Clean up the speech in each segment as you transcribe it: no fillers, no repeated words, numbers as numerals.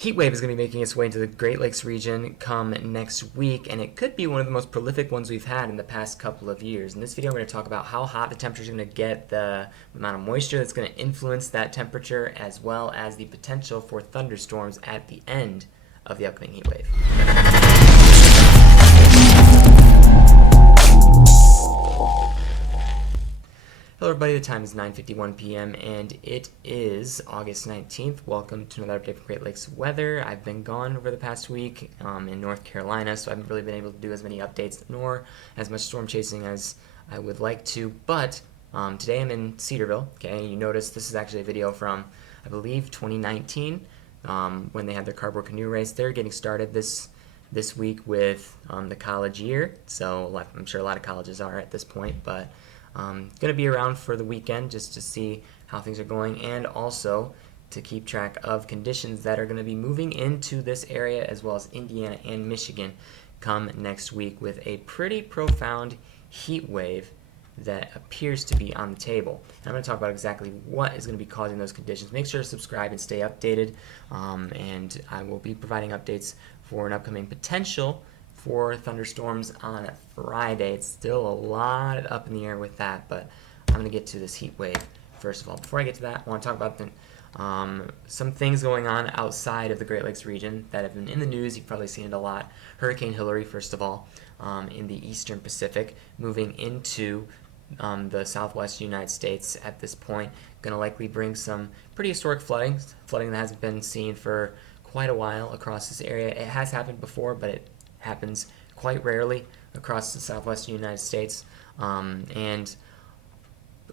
Heat wave is going to be making its way into the Great Lakes region come next week, and it could be one of the most prolific ones we've had in the past couple of years. In this video, I'm going to talk about how hot the temperature is going to get, the amount of moisture that's going to influence that temperature, as well as the potential for thunderstorms at the end of the upcoming heat wave. Hello everybody, the time is 9:51 p.m. and it is August 19th. Welcome to another update from Great Lakes weather. I've been gone over the past week in North Carolina, so I haven't really been able to do as many updates nor as much storm chasing as I would like to, but today I'm in Cedarville. Okay, you notice this is actually a video from, I believe, 2019 when they had their cardboard canoe race. They're getting started this week with the college year, so I'm sure a lot of colleges are at this point, but going to be around for the weekend just to see how things are going, and also to keep track of conditions that are going to be moving into this area as well as Indiana and Michigan come next week, with a pretty profound heat wave that appears to be on the table. And I'm going to talk about exactly what is going to be causing those conditions. Make sure to subscribe and stay updated, and I will be providing updates for an upcoming potential for thunderstorms on Friday. It's still a lot up in the air with that, but I'm going to get to this heat wave first of all. Before I get to that, I want to talk about some things going on outside of the Great Lakes region that have been in the news. You've probably seen it a lot. Hurricane Hilary, first of all, in the eastern Pacific, moving into the southwest United States at this point. Going to likely bring some pretty historic flooding that hasn't been seen for quite a while across this area. It has happened before, but it happens quite rarely across the southwestern United States. And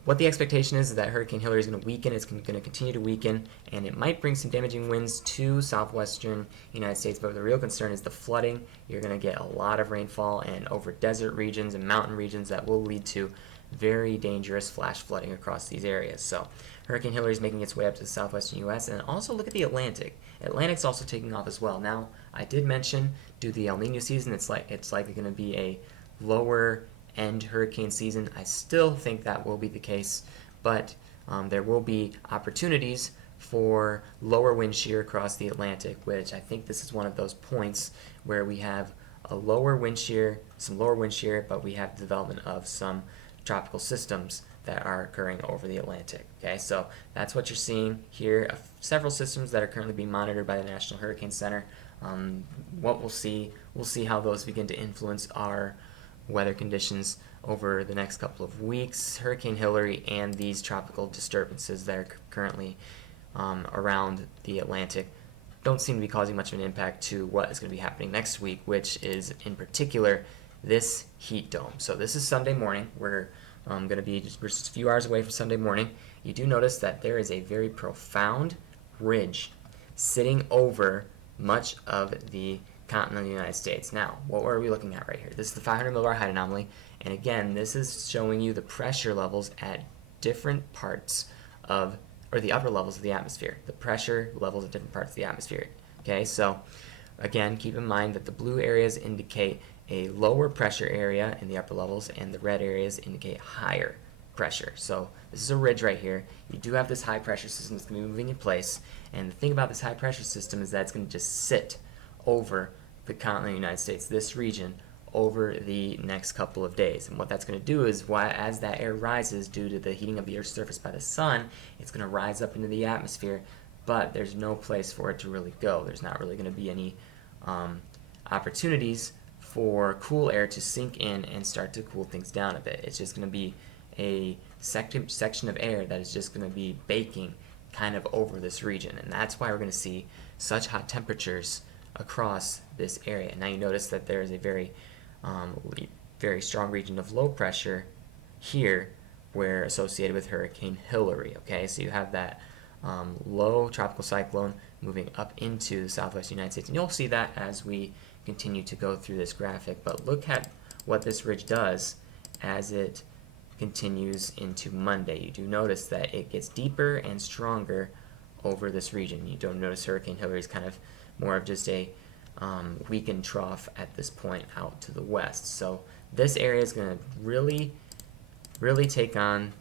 what the expectation is that Hurricane Hilary is going to weaken. It's going to continue to weaken, and it might bring some damaging winds to southwestern United States. But the real concern is the flooding. You're going to get a lot of rainfall and over desert regions and mountain regions that will lead to very dangerous flash flooding across these areas. So Hurricane Hilary is making its way up to the southwestern U.S. And also look at the Atlantic. Atlantic's also taking off as well. Now, I did mention due to the El Nino season, it's likely going to be a lower end hurricane season. I still think that will be the case, but there will be opportunities for lower wind shear across the Atlantic, which I think this is one of those points where we have a lower wind shear, but we have development of some tropical systems that are occurring over the Atlantic. Okay, so that's what you're seeing here. Several systems that are currently being monitored by the National Hurricane Center. What we'll see how those begin to influence our weather conditions over the next couple of weeks. Hurricane Hilary and these tropical disturbances that are currently around the Atlantic don't seem to be causing much of an impact to what is going to be happening next week, which is in particular this heat dome. So this is Sunday morning. We're going to be just a few hours away from Sunday morning. You do notice that there is a very profound ridge sitting over much of the continental United States. Now, what are we looking at right here? This is the 500 millibar height anomaly, and again, this is showing you the pressure levels at different parts of, or the upper levels of the atmosphere. The pressure levels at different parts of the atmosphere. Okay, so again, keep in mind that the blue areas indicate a lower pressure area in the upper levels, and the red areas indicate higher pressure. So this is a ridge right here. You do have this high pressure system that's going to be moving in place, and the thing about this high pressure system is that it's going to just sit over the continental United States, this region, over the next couple of days. And what that's going to do is, as that air rises due to the heating of the Earth's surface by the sun, it's going to rise up into the atmosphere, but there's no place for it to really go. There's not really going to be any opportunities for cool air to sink in and start to cool things down a bit. It's just going to be a section of air that is just going to be baking kind of over this region, and that's why we're going to see such hot temperatures across this area. Now you notice that there is a very strong region of low pressure here, where associated with Hurricane Hilary. Okay, so you have that low tropical cyclone moving up into the southwest United States, and you'll see that as we continue to go through this graphic. But look at what this ridge does as it continues into Monday. You do notice that it gets deeper and stronger over this region. You don't notice Hurricane Hilary is kind of more of just a weakened trough at this point out to the west. So this area is going to really take on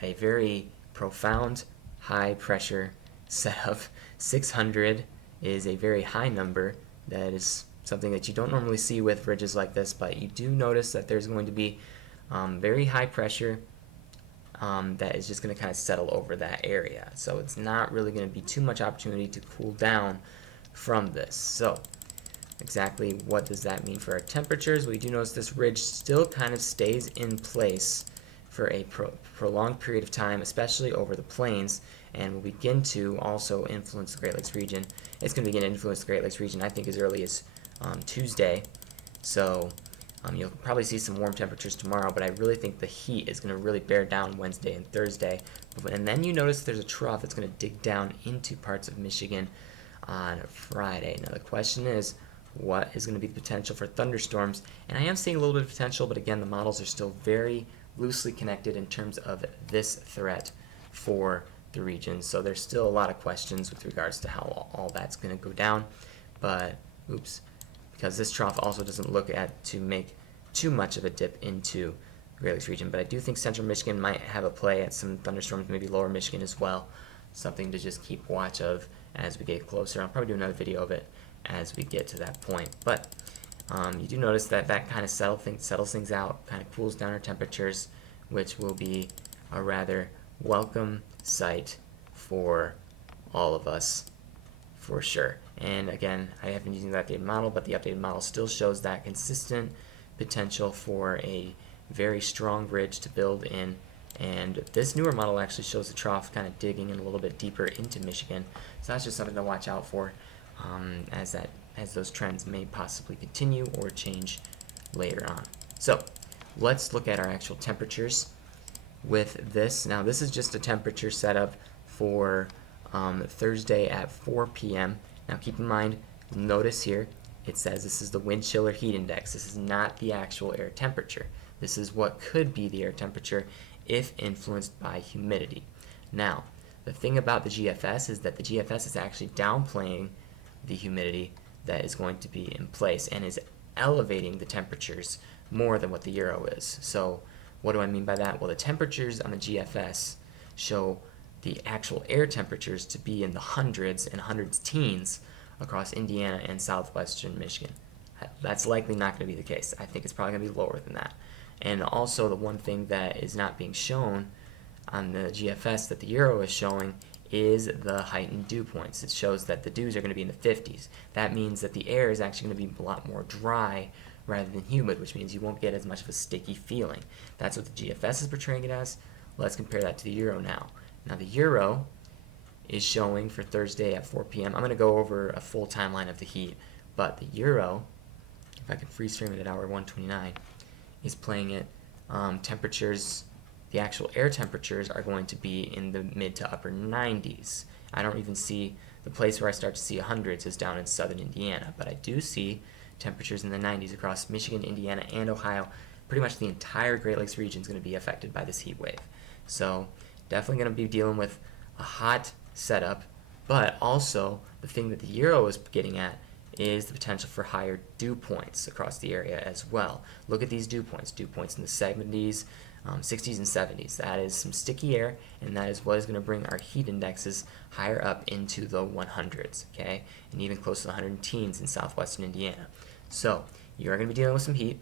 a very profound high pressure set of 600 is a very high number. That is something that you don't normally see with ridges like this, but you do notice that there's going to be very high pressure that is just going to kind of settle over that area. So it's not really going to be too much opportunity to cool down from this. So exactly what does that mean for our temperatures? We do notice this ridge still kind of stays in place for a prolonged period of time, especially over the plains, and will begin to also influence the Great Lakes region. It's going to begin to influence the Great Lakes region, I think, as early as Tuesday. So you'll probably see some warm temperatures tomorrow, but I really think the heat is going to really bear down Wednesday and Thursday. And then you notice there's a trough that's going to dig down into parts of Michigan on Friday. Now the question is, what is going to be the potential for thunderstorms? And I am seeing a little bit of potential, but again, the models are still very loosely connected in terms of this threat for the region. So there's still a lot of questions with regards to how all that's going to go down. But, because this trough also doesn't look to make too much of a dip into the Great Lakes region. But I do think central Michigan might have a play at some thunderstorms, maybe lower Michigan as well. Something to just keep watch of as we get closer. I'll probably do another video of it as we get to that point. But you do notice that kind of settles things out, kind of cools down our temperatures, which will be a rather welcome sight for all of us, for sure. And again, I have been using the updated model, but the updated model still shows that consistent potential for a very strong ridge to build in. And this newer model actually shows the trough kind of digging in a little bit deeper into Michigan. So that's just something to watch out for as those trends may possibly continue or change later on. So let's look at our actual temperatures with this. Now this is just a temperature setup for Thursday at 4 p.m. Now keep in mind, notice here, it says this is the wind chill or heat index. This is not the actual air temperature. This is what could be the air temperature if influenced by humidity. Now, the thing about the GFS is that the GFS is actually downplaying the humidity that is going to be in place and is elevating the temperatures more than what the Euro is. So what do I mean by that? Well, the temperatures on the GFS show the actual air temperatures to be in the hundreds and hundreds teens across Indiana and southwestern Michigan. That's likely not going to be the case. I think it's probably going to be lower than that. And also the one thing that is not being shown on the GFS that the Euro is showing is the heightened dew points. It shows that the dews are going to be in the 50s. That means that the air is actually going to be a lot more dry rather than humid, which means you won't get as much of a sticky feeling. That's what the GFS is portraying it as. Let's compare that to the Euro now. Now the Euro is showing for Thursday at 4 p.m. I'm going to go over a full timeline of the heat, but the Euro, if I can freeze frame it at hour 129, is playing it temperatures. The actual air temperatures are going to be in the mid to upper 90s. I don't even see the place where I start to see hundreds is down in southern Indiana, but I do see temperatures in the 90s across Michigan, Indiana, and Ohio. Pretty much the entire Great Lakes region is going to be affected by this heat wave. So definitely going to be dealing with a hot setup, but also the thing that the Euro is getting at is the potential for higher dew points across the area as well. Look at these dew points in the 70s, 60s, and 70s. That is some sticky air, and that is what is going to bring our heat indexes higher up into the 100s, okay, and even close to the 100 teens in southwestern Indiana. So you're going to be dealing with some heat.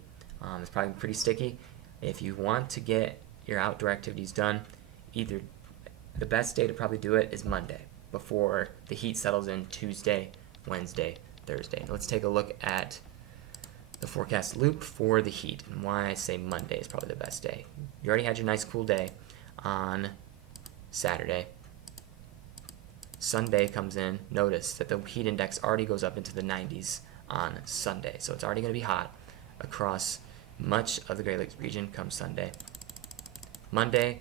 It's probably pretty sticky. If you want to get your outdoor activities done, either the best day to probably do it is Monday before the heat settles in Tuesday, Wednesday, Thursday. Let's take a look at the forecast loop for the heat and why I say Monday is probably the best day. You already had your nice cool day on Saturday. Sunday comes in. Notice that the heat index already goes up into the 90s on Sunday. So it's already going to be hot across much of the Great Lakes region come Sunday. Monday,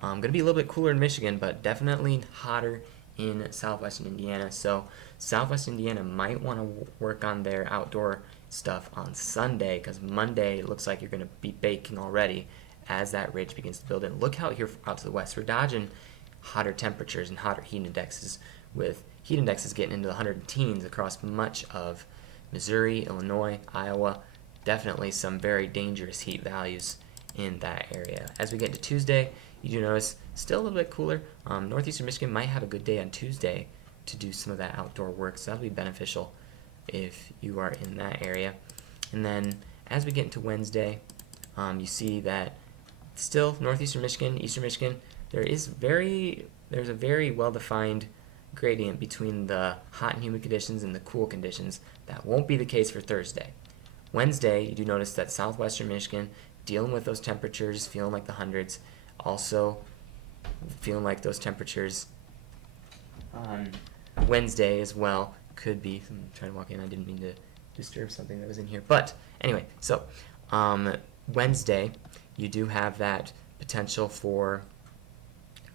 going to be a little bit cooler in Michigan, but definitely hotter in southwestern Indiana. So southwest Indiana might want to work on their outdoor stuff on Sunday, because Monday looks like you're going to be baking already as that ridge begins to build in. Look out here out to the west. We're dodging hotter temperatures and hotter heat indexes, with heat indexes getting into the 100 teens across much of Missouri, Illinois, Iowa. Definitely some very dangerous heat values in that area. As we get to Tuesday, you do notice still a little bit cooler. Northeastern Michigan might have a good day on Tuesday, to do some of that outdoor work, so that'll be beneficial if you are in that area. And then as we get into Wednesday, you see that still northeastern Michigan, eastern Michigan, there's a very well-defined gradient between the hot and humid conditions and the cool conditions. That won't be the case for Thursday. Wednesday, you do notice that southwestern Michigan, dealing with those temperatures, feeling like the hundreds, also feeling like those temperatures on Wednesday as well could be. I'm trying to walk in, I didn't mean to disturb something that was in here. But anyway, so Wednesday, you do have that potential for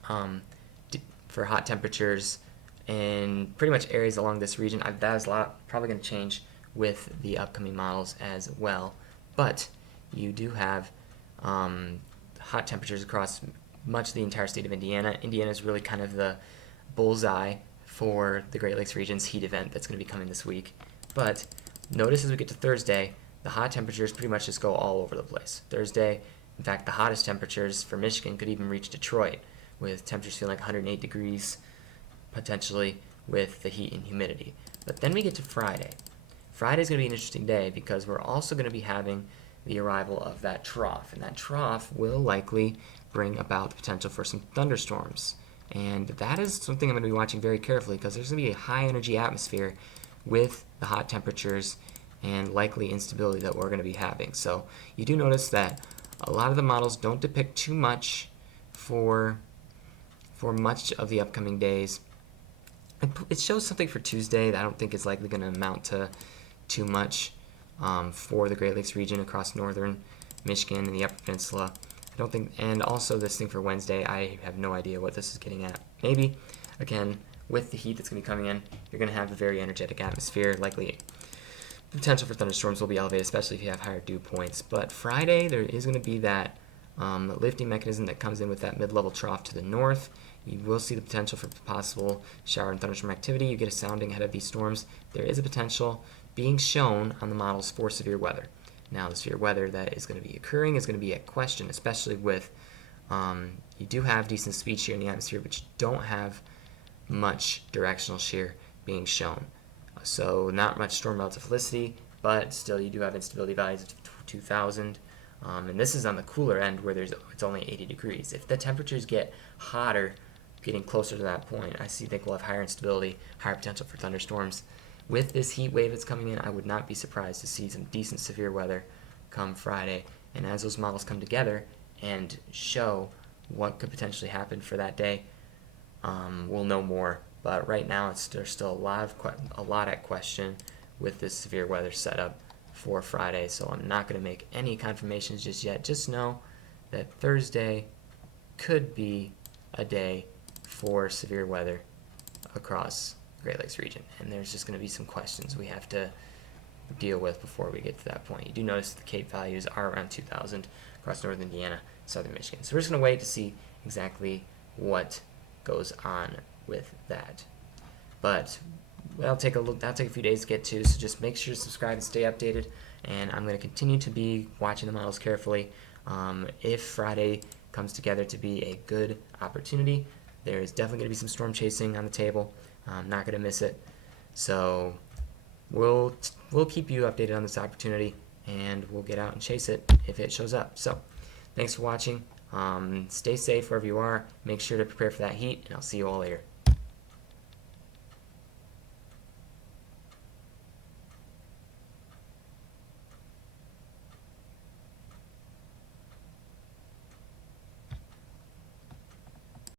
hot temperatures in pretty much areas along this region. That is probably going to change with the upcoming models as well. But you do have hot temperatures across much of the entire state of Indiana. Indiana is really kind of the bullseye for the Great Lakes region's heat event that's going to be coming this week. But notice as we get to Thursday, the hot temperatures pretty much just go all over the place. Thursday, in fact, the hottest temperatures for Michigan could even reach Detroit, with temperatures feeling like 108 degrees, potentially with the heat and humidity. But then we get to Friday. Friday's going to be an interesting day because we're also going to be having the arrival of that trough, and that trough will likely bring about the potential for some thunderstorms. And that is something I'm going to be watching very carefully because there's going to be a high energy atmosphere with the hot temperatures and likely instability that we're going to be having. So you do notice that a lot of the models don't depict too much for much of the upcoming days. It shows something for Tuesday that I don't think is likely going to amount to too much for the Great Lakes region across northern Michigan and the Upper Peninsula. I don't think, and also this thing for Wednesday, I have no idea what this is getting at. Maybe, again, with the heat that's going to be coming in, you're going to have a very energetic atmosphere. Likely, the potential for thunderstorms will be elevated, especially if you have higher dew points. But Friday, there is going to be that lifting mechanism that comes in with that mid-level trough to the north. You will see the potential for possible shower and thunderstorm activity. You get a sounding ahead of these storms. There is a potential being shown on the models for severe weather. Now, the severe weather that is going to be occurring is going to be a question, especially with you do have decent speed shear in the atmosphere, but you don't have much directional shear being shown. So not much storm relative felicity, but still you do have instability values of 2,000. And this is on the cooler end where it's only 80 degrees. If the temperatures get hotter, getting closer to that point, I think we'll have higher instability, higher potential for thunderstorms. With this heat wave that's coming in, I would not be surprised to see some decent severe weather come Friday. And as those models come together and show what could potentially happen for that day, we'll know more. But right now, there's still a lot at question with this severe weather setup for Friday. So I'm not going to make any confirmations just yet. Just know that Thursday could be a day for severe weather across Great Lakes region, and there's just going to be some questions we have to deal with before we get to that point. You do notice the Cape values are around 2,000 across northern Indiana, southern Michigan. So we're just going to wait to see exactly what goes on with that. But that'll take a few days to get to, so just make sure to subscribe and stay updated. And I'm going to continue to be watching the models carefully. If Friday comes together to be a good opportunity, there's definitely going to be some storm chasing on the table. I'm not going to miss it. So we'll keep you updated on this opportunity, and we'll get out and chase it if it shows up. So thanks for watching. Stay safe wherever you are. Make sure to prepare for that heat, and I'll see you all later.